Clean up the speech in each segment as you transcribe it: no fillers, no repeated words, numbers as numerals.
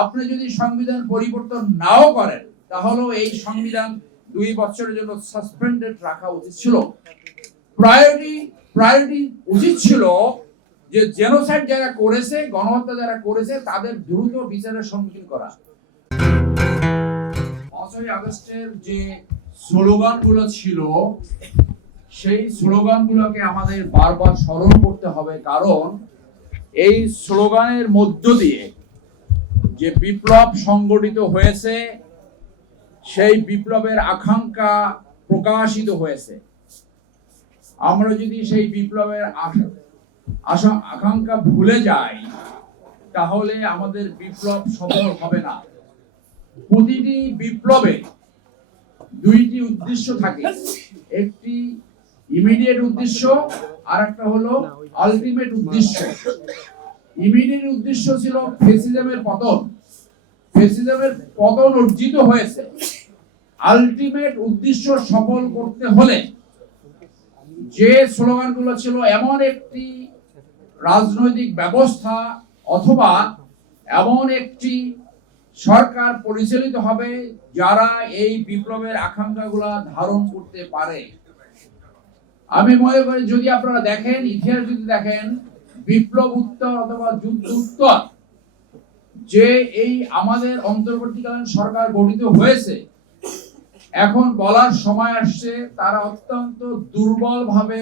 আপনি যদি সংবিধান পরিবর্তন নাও করেন তাহলেও এই সংবিধান 2 বছরের জন্য সাসপেন্ডেড রাখা উচিত ছিল। প্রায়োরিটি উচিত ছিল যে জেনোসাইড যারা করেছে, গণহত্যা যারা করেছে তাদের দ্রুত বিচারের সম্মুখীন করা। 5ই আগস্টের যে স্লোগানগুলো ছিল সেই স্লোগানগুলোকে আমাদের বারবার স্মরণ করতে হবে, কারণ এই স্লোগানের মধ্য দিয়ে যে বিপ্লব সংগঠিত হয়েছে সেই বিপ্লবের আকাঙ্ক্ষা প্রকাশিত হয়েছে। আমরা যদি সেই বিপ্লবের আকাঙ্ক্ষা ভুলে যাই তাহলে আমাদের বিপ্লব সফল হবে না। প্রতিটি বিপ্লবে দুইটি উদ্দেশ্য থাকে, একটি ইমিডিয়েট উদ্দেশ্য আর একটা হলো আলটিমেট উদ্দেশ্য। ইমিডিয়েট উদ্দেশ্য ছিল ফ্যাসিজমের পতন অর্জিত হয়েছে। আলটিমেট উদ্দেশ্য সফল করতে হলে যে স্লোগানগুলো ছিল এমন একটি রাজনৈতিক ব্যবস্থা অথবা এমন একটি সরকার পরিচালিত হবে যারা এই বিপ্লবের আকাঙ্ক্ষাগুলো ধারণ করতে পারে। আমি মনে করি যদি আপনারা দেখেন, ইতিহাস যদি দেখেন, বিপ্লব উত্তর অথবা যুদ্ধ উত্তর যে এই আমাদের অন্তর্বর্তীকালীন সরকার গঠিত হয়েছে, এখন বলার সময় আসছে তারা অত্যন্ত দুর্বল ভাবে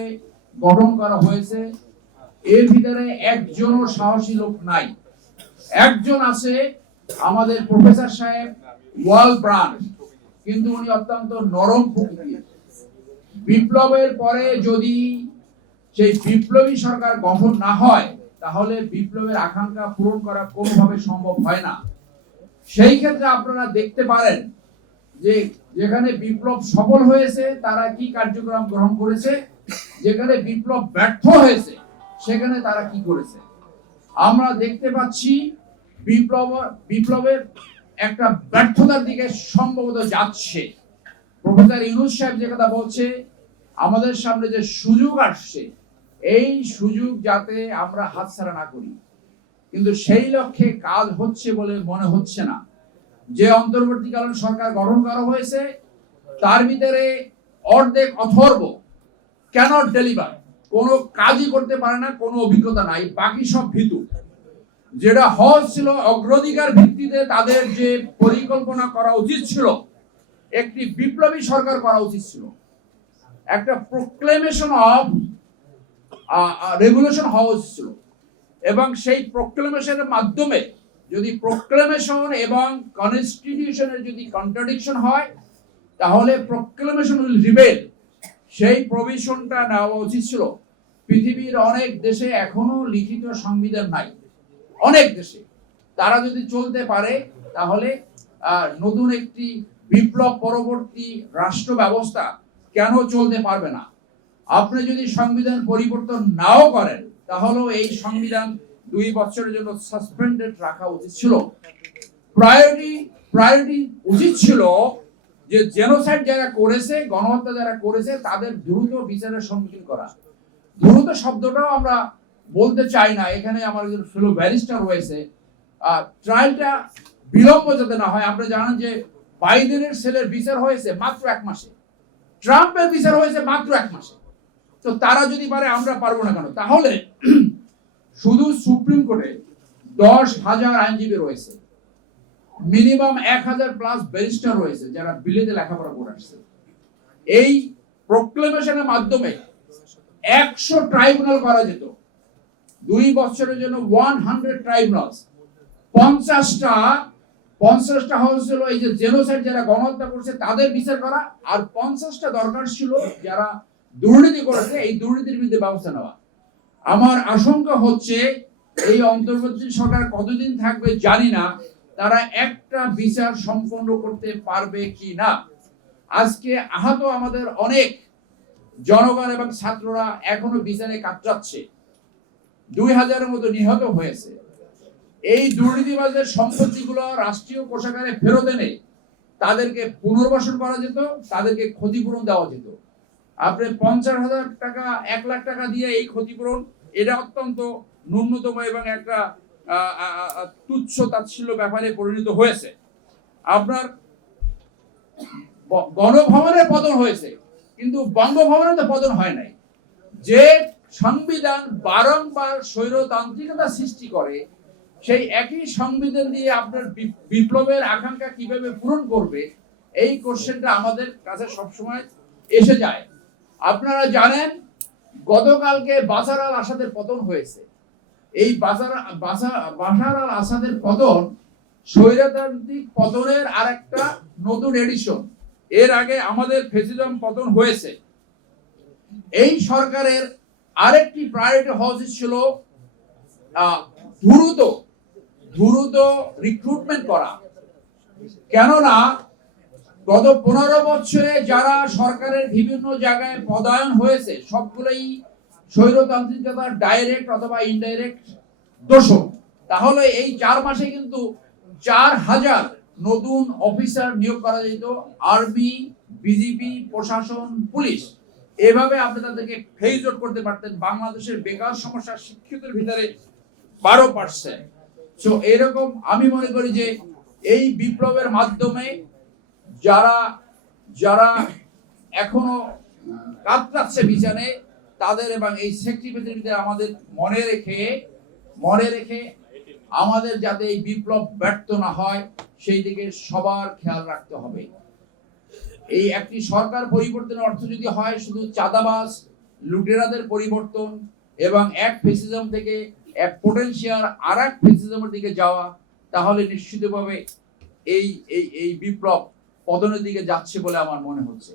গঠন করা হয়েছে। এর ভিতরে একজনও সাহসী লোক নাই। একজন আছে আমাদের প্রফেসর সাহেব ওয়াল ব্রান্ড, কিন্তু উনি অত্যন্ত নরম প্রকৃতির। বিপ্লবের পরে যদি সেই বিপ্লবী সরকার গঠন না হয় তাহলে বিপ্লবের আকাঙ্ক্ষা পূরণ করা কোনোভাবে সম্ভব হয় না। সেই ক্ষেত্রে আপনারা দেখতে পারেন যে যেখানে বিপ্লব সফল হয়েছে তারা কি কার্যক্রম গ্রহণ করেছে, যেখানে বিপ্লব ব্যর্থ হয়েছে সেখানে তারা কি করেছে। আমরা দেখতে পাচ্ছি বিপ্লবের একটা ব্যর্থতার দিকে সম্ভবত যাচ্ছে। প্রফেসর ইউনূস সাহেব যে কথা বলছে, আমাদের সামনে যে সুযোগ আসছে এই সুযোগ যাতে আমরা হাতছাড়া না করি, কিন্তু সেই লক্ষ্যে কাজ হচ্ছে বলে মনে হচ্ছে না। যে অন্তর্বর্তীকালীন সরকার গঠন করা হয়েছে তার ভিতরে অর্ধেক অথর্ব, ক্যানট ডেলিভার, কোনো কাজই করতে পারে না, কোনো অভিজ্ঞতা নাই, বাকি সব ভীতু। যেটা হজ ছিল অগ্রাধিকার ভিত্তিতে তাদের যে পরিকল্পনা করা উচিত ছিল, একটি বিপ্লবী সরকার করা উচিত ছিল, একটা প্রোক্লেমেশন অফ রেভলিউশন হওয়া উচিত ছিল, এবং সেই প্রোক্লেমেশনের মাধ্যমে যদি প্রোক্লেমেশন এবং কনস্টিটিউশনের যদি কন্ট্রাডিকশন হয় তাহলে প্রোক্লেমেশন উইল রিবেল, সেই প্রভিশনটা নেওয়া উচিত ছিল। পৃথিবীর অনেক দেশে এখনো লিখিত সংবিধান নাই, অনেক দেশে। তারা যদি চলতে পারে তাহলে নতুন একটি বিপ্লব পরবর্তী রাষ্ট্র ব্যবস্থা কেন চলতে পারবে না। আপনি যদি সংবিধান পরিবর্তন নাও করেন তাহলেও এই সংবিধান 2 বছরের জন্য সাসপেন্ডেড রাখা উচিত ছিল। প্রায়োরিটি উচিত ছিল যে জেনোসাইড যারা করেছে, গণহত্যা যারা করেছে তাদের দ্রুত বিচারের সম্মুখীন করা। দ্রুত শব্দটাও আমরা বলতে চাই না, এখানে আমার একজন ফেলো ব্যারিস্টার রয়েছে। ট্রায়ালটা বিলম্ব যাতে না হয়। আপনি জানেন যে বাইডেনের ছেলের বিচার হয়েছে মাত্র 1 মাসে, ট্রাম্পের বিচার হয়েছে মাত্র 1 মাসে। তো তারা যদি পারে আমরা পারবো না কেন? তাহলে শুধু সুপ্রিম কোর্টে 10,000 আইনজীবী রয়েছে, মিনিমাম 1,000 প্লাস ব্যারিস্টার রয়েছে যারা বিলেতে লেখাপড়া করে আসছে। এই প্রোক্লেমেশনের মাধ্যমে 100 ট্রাইব্যুনাল করা যেত। 2 বছরের জন্য 100 ট্রাইব্যুনাল, 50টা হয়েছিল এই যে জেনোসাইড যারা গণহত্যা করছে তাদের বিচার করা, আর 50টা দরকার ছিল যারা দুর্নীতি করেছে এই দুর্নীতির বিরুদ্ধে ব্যবস্থা নেওয়া। আমার আশঙ্কা হচ্ছে এই অন্তর্বর্তী সরকার কতদিন থাকবে জানি না, তারা একটা বিচার সম্পন্ন করতে পারবে কি না। আজকে আহত আমাদের অনেক জনগণ এবং ছাত্ররা এখনো বিচারে কাতরাচ্ছে, 2000-এর মতো নিহত হয়েছে। এই দুর্নীতিবাজের সম্পত্তিগুলো রাষ্ট্রীয় কোষাগারে ফেরত এনে তাদেরকে পুনর্বাসন করা যেত, তাদেরকে ক্ষতিপূরণ দেওয়া যেত। আপনি 50,000 টাকা 1 লাখ টাকা দিয়ে এই ক্ষতিপূরণ, এটা অত্যন্ত ন্যূনতম এবং একটা তুচ্ছ তাচ্ছিল্য ব্যাপারে পরিণত হয়েছে। আপনার গণভবনের পতন হয়েছে, কিন্তু বঙ্গভবনে তো পতন হয় নাই। যে সংবিধান বারংবার স্বৈরতান্ত্রিকতা সৃষ্টি করে, সেই একই সংবিধান দিয়ে আপনার বিপ্লবের আকাঙ্ক্ষা কিভাবে পূরণ করবে, এই কোশ্চেনটা আমাদের কাছে সবসময় এসে যায়। আপনারা জানেন গতকালকে বাশার আল আসাদের পতন হয়েছে। এই বাশার আল আসাদের পতন স্বৈরতান্ত্রিক পতনের আরেকটা নতুন এডিশন। এর আগে আমাদের ফ্যাসিজম পতন হয়েছে। এই সরকারের আরেকটি প্রায়োরিটি হওয়া উচিত ছিল দ্রুত রিক্রুটমেন্ট করা। কেননা গত 15 বছরে যারা সরকারের বিভিন্ন জায়গায় পদায়ন হয়েছে, সবগুলোই স্বৈরতান্ত্রিকতার ডাইরেক্ট অথবা ইনডাইরেক্ট দোষক। তাহলে এই 4 মাসে কিন্তু 4000 নতুন অফিসার নিয়োগ করা যেত, আর্মি, বিজিবি, প্রশাসন, পুলিশ। এভাবে আপনি তাদেরকে ফেজ আউট করতে পারতেন। বাংলাদেশের বেকার সমস্যা শিক্ষিতের ভিতরে 12%। সো এরকম আমি মনে করি যে এই বিপ্লবের মাধ্যমে যারা এখনো কাতরাচ্ছে বিছানে, তাদের এবং এই সেক্রিফাইসের আমাদের মনে রেখে আমাদের যাতে এই বিপ্লব ব্যর্থ না হয় সেই দিকে সবার খেয়াল রাখতে হবে। এই একটি সরকার পরিবর্তনের অর্থ যদি হয় শুধু চাঁদাবাজ লুটেরাদের পরিবর্তন এবং এক ফ্যাসিজম থেকে এক পোটেনশিয়াল আরেক ফ্যাসিজমের দিকে যাওয়া, তাহলে নিশ্চিতভাবে এই বিপ্লব পতনের দিকে যাচ্ছে বলে আমার মনে হচ্ছে।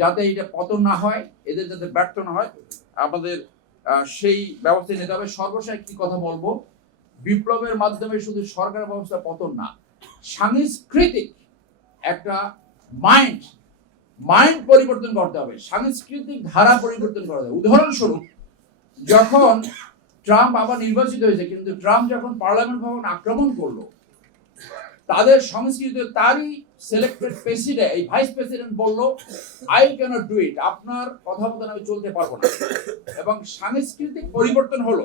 যাতে এটা পতন না হয়, এদের যাতে ব্যর্থ না হয়, আমাদের সেই ব্যবস্থা নিতে হবে। সর্বশেষ একটি কথা বলবো, বিপ্লবের মাধ্যমে শুধু সরকার ব্যবস্থা পতন না, সাংস্কৃতিক একটা মাইন্ড পরিবর্তন করতে হবে, সাংস্কৃতিক ধারা পরিবর্তন করতে হবে। উদাহরণস্বরূপ, যখন ট্রাম্প আবার নির্বাচিত হয়েছে, কিন্তু ট্রাম্প যখন পার্লামেন্ট ভবন আক্রমণ করলো, তাদের সংস্কৃতি তারই সিলেক্টেড প্রেসিডেন্ট, এই ভাইস প্রেসিডেন্ট বললো, আই ক্যানট ডু ইট, আপনার কথা মতন আমি চলতে পারবো না। এবং সাংস্কৃতিক পরিবর্তন হলো।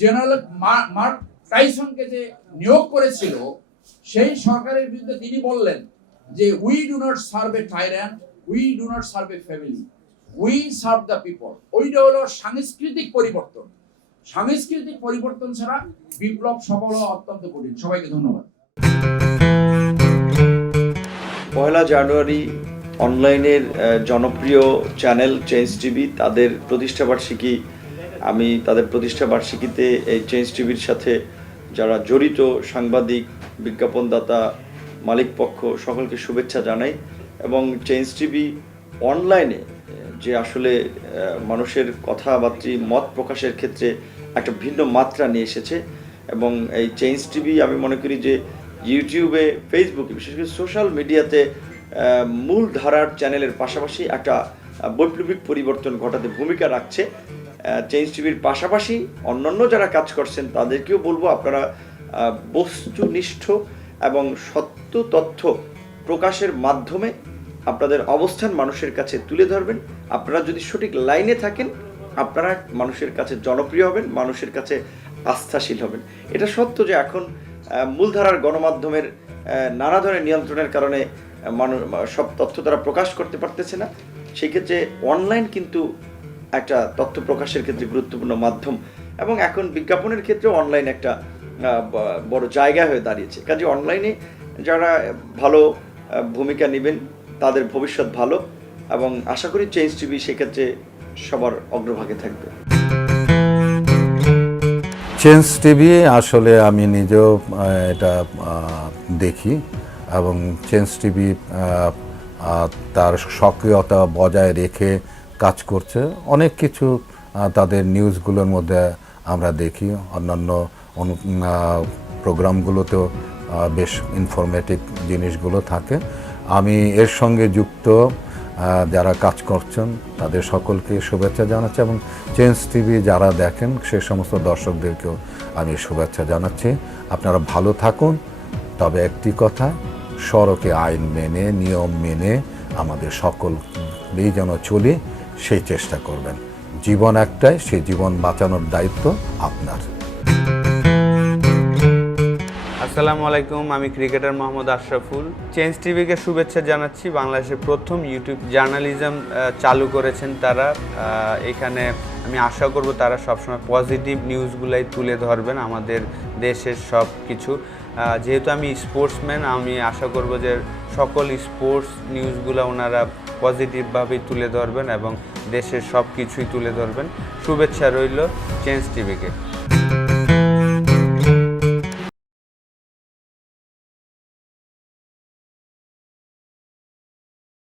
জেনারেল মার্ক টাইসনকে যে নিয়োগ করেছিল, সেই সরকারের বিরুদ্ধে তিনি বললেন যে we do not serve A টাইরান্ট, we do not serve A family, we serve the people. ওইটা হলো সাংস্কৃতিক পরিবর্তন। সাংস্কৃতিক পরিবর্তন ছাড়া বিপ্লব সফল হওয়া অত্যন্ত কঠিন। সবাইকে ধন্যবাদ। 1 জানুয়ারি অনলাইনের জনপ্রিয় চ্যানেল চেঞ্জ টিভি তাদের প্রতিষ্ঠাবার্ষিকী। আমি তাদের প্রতিষ্ঠাবার্ষিকীতে এই চেঞ্জ টিভির সাথে যারা জড়িত সাংবাদিক, বিজ্ঞাপনদাতা, মালিকপক্ষ সকলকে শুভেচ্ছা জানাই। এবং চেঞ্জ টিভি অনলাইনে যে আসলে মানুষের কথাবার্তা মত প্রকাশের ক্ষেত্রে একটা ভিন্ন মাত্রা নিয়ে এসেছে। এবং এই চেঞ্জ টিভি আমি মনে করি যে ইউটিউবে, ফেসবুকে, বিশেষ করে সোশ্যাল মিডিয়াতে মূল ধারার চ্যানেলের পাশাপাশি একটা বৈপ্লবিক পরিবর্তন ঘটাতে ভূমিকা রাখছে। চেঞ্জ টিভির পাশাপাশি অন্যান্য যারা কাজ করছেন তাদেরকেও বলবো, আপনারা বস্তুনিষ্ঠ এবং সত্য তথ্য প্রকাশের মাধ্যমে আপনাদের অবস্থান মানুষের কাছে তুলে ধরবেন। আপনারা যদি সঠিক লাইনে থাকেন, আপনারা মানুষের কাছে জনপ্রিয় হবেন, মানুষের কাছে আস্থাশীল হবেন। এটা সত্য যে এখন মূলধারার গণমাধ্যমের নানা ধরনের নিয়ন্ত্রণের কারণে সব তথ্য তারা প্রকাশ করতে পারতেছে না। সেই ক্ষেত্রে অনলাইন কিন্তু একটা তথ্য প্রকাশের ক্ষেত্রে গুরুত্বপূর্ণ মাধ্যম, এবং এখন বিজ্ঞাপনের ক্ষেত্রেও অনলাইন একটা বড় জায়গা হয়ে দাঁড়িয়েছে। কাজে অনলাইনে যারা ভালো ভূমিকা নেবেন তাদের ভবিষ্যৎ ভালো, এবং আশা করি চেঞ্জ টিভি সেক্ষেত্রে সবার অগ্রভাগে থাকবে। চেঞ্জ টিভি আসলে আমি নিজেও এটা দেখি, এবং চেঞ্জ টিভি তার সক্রিয়তা বজায় রেখে কাজ করছে। অনেক কিছু তাদের নিউজগুলোর মধ্যে আমরা দেখি, অন্যান্য প্রোগ্রামগুলোতেও বেশ ইনফরমেটিভ জিনিসগুলো থাকে। আমি এর সঙ্গে যুক্ত যারা কাজ করছেন তাদের সকলকে শুভেচ্ছা জানাচ্ছি, এবং চেঞ্জ টিভি যারা দেখেন সে সমস্ত দর্শকদেরকেও আমি শুভেচ্ছা জানাচ্ছি। আপনারা ভালো থাকুন, তবে একটি কথা, সড়কে আইন মেনে, নিয়ম মেনে আমাদের সকলেই যেন চলি সেই চেষ্টা করবেন। জীবন একটাই, সেই জীবন বাঁচানোর দায়িত্ব আপনার। আসসালামু আলাইকুম, আমি ক্রিকেটার মোহাম্মদ আশরাফুল। চেঞ্জ টিভিকে শুভেচ্ছা জানাচ্ছি। বাংলাদেশের প্রথম ইউটিউব জার্নালিজম চালু করেছেন তারা। এখানে আমি আশা করব তারা সবসময় পজিটিভ নিউজগুলাই তুলে ধরবেন, আমাদের দেশের সব কিছু। যেহেতু আমি স্পোর্টসম্যান, আমি আশা করব যে সকল স্পোর্টস নিউজগুলো ওনারা পজিটিভভাবেই তুলে ধরবেন এবং দেশের সব কিছুই তুলে ধরবেন। শুভেচ্ছা রইল চেঞ্জ টিভিকে।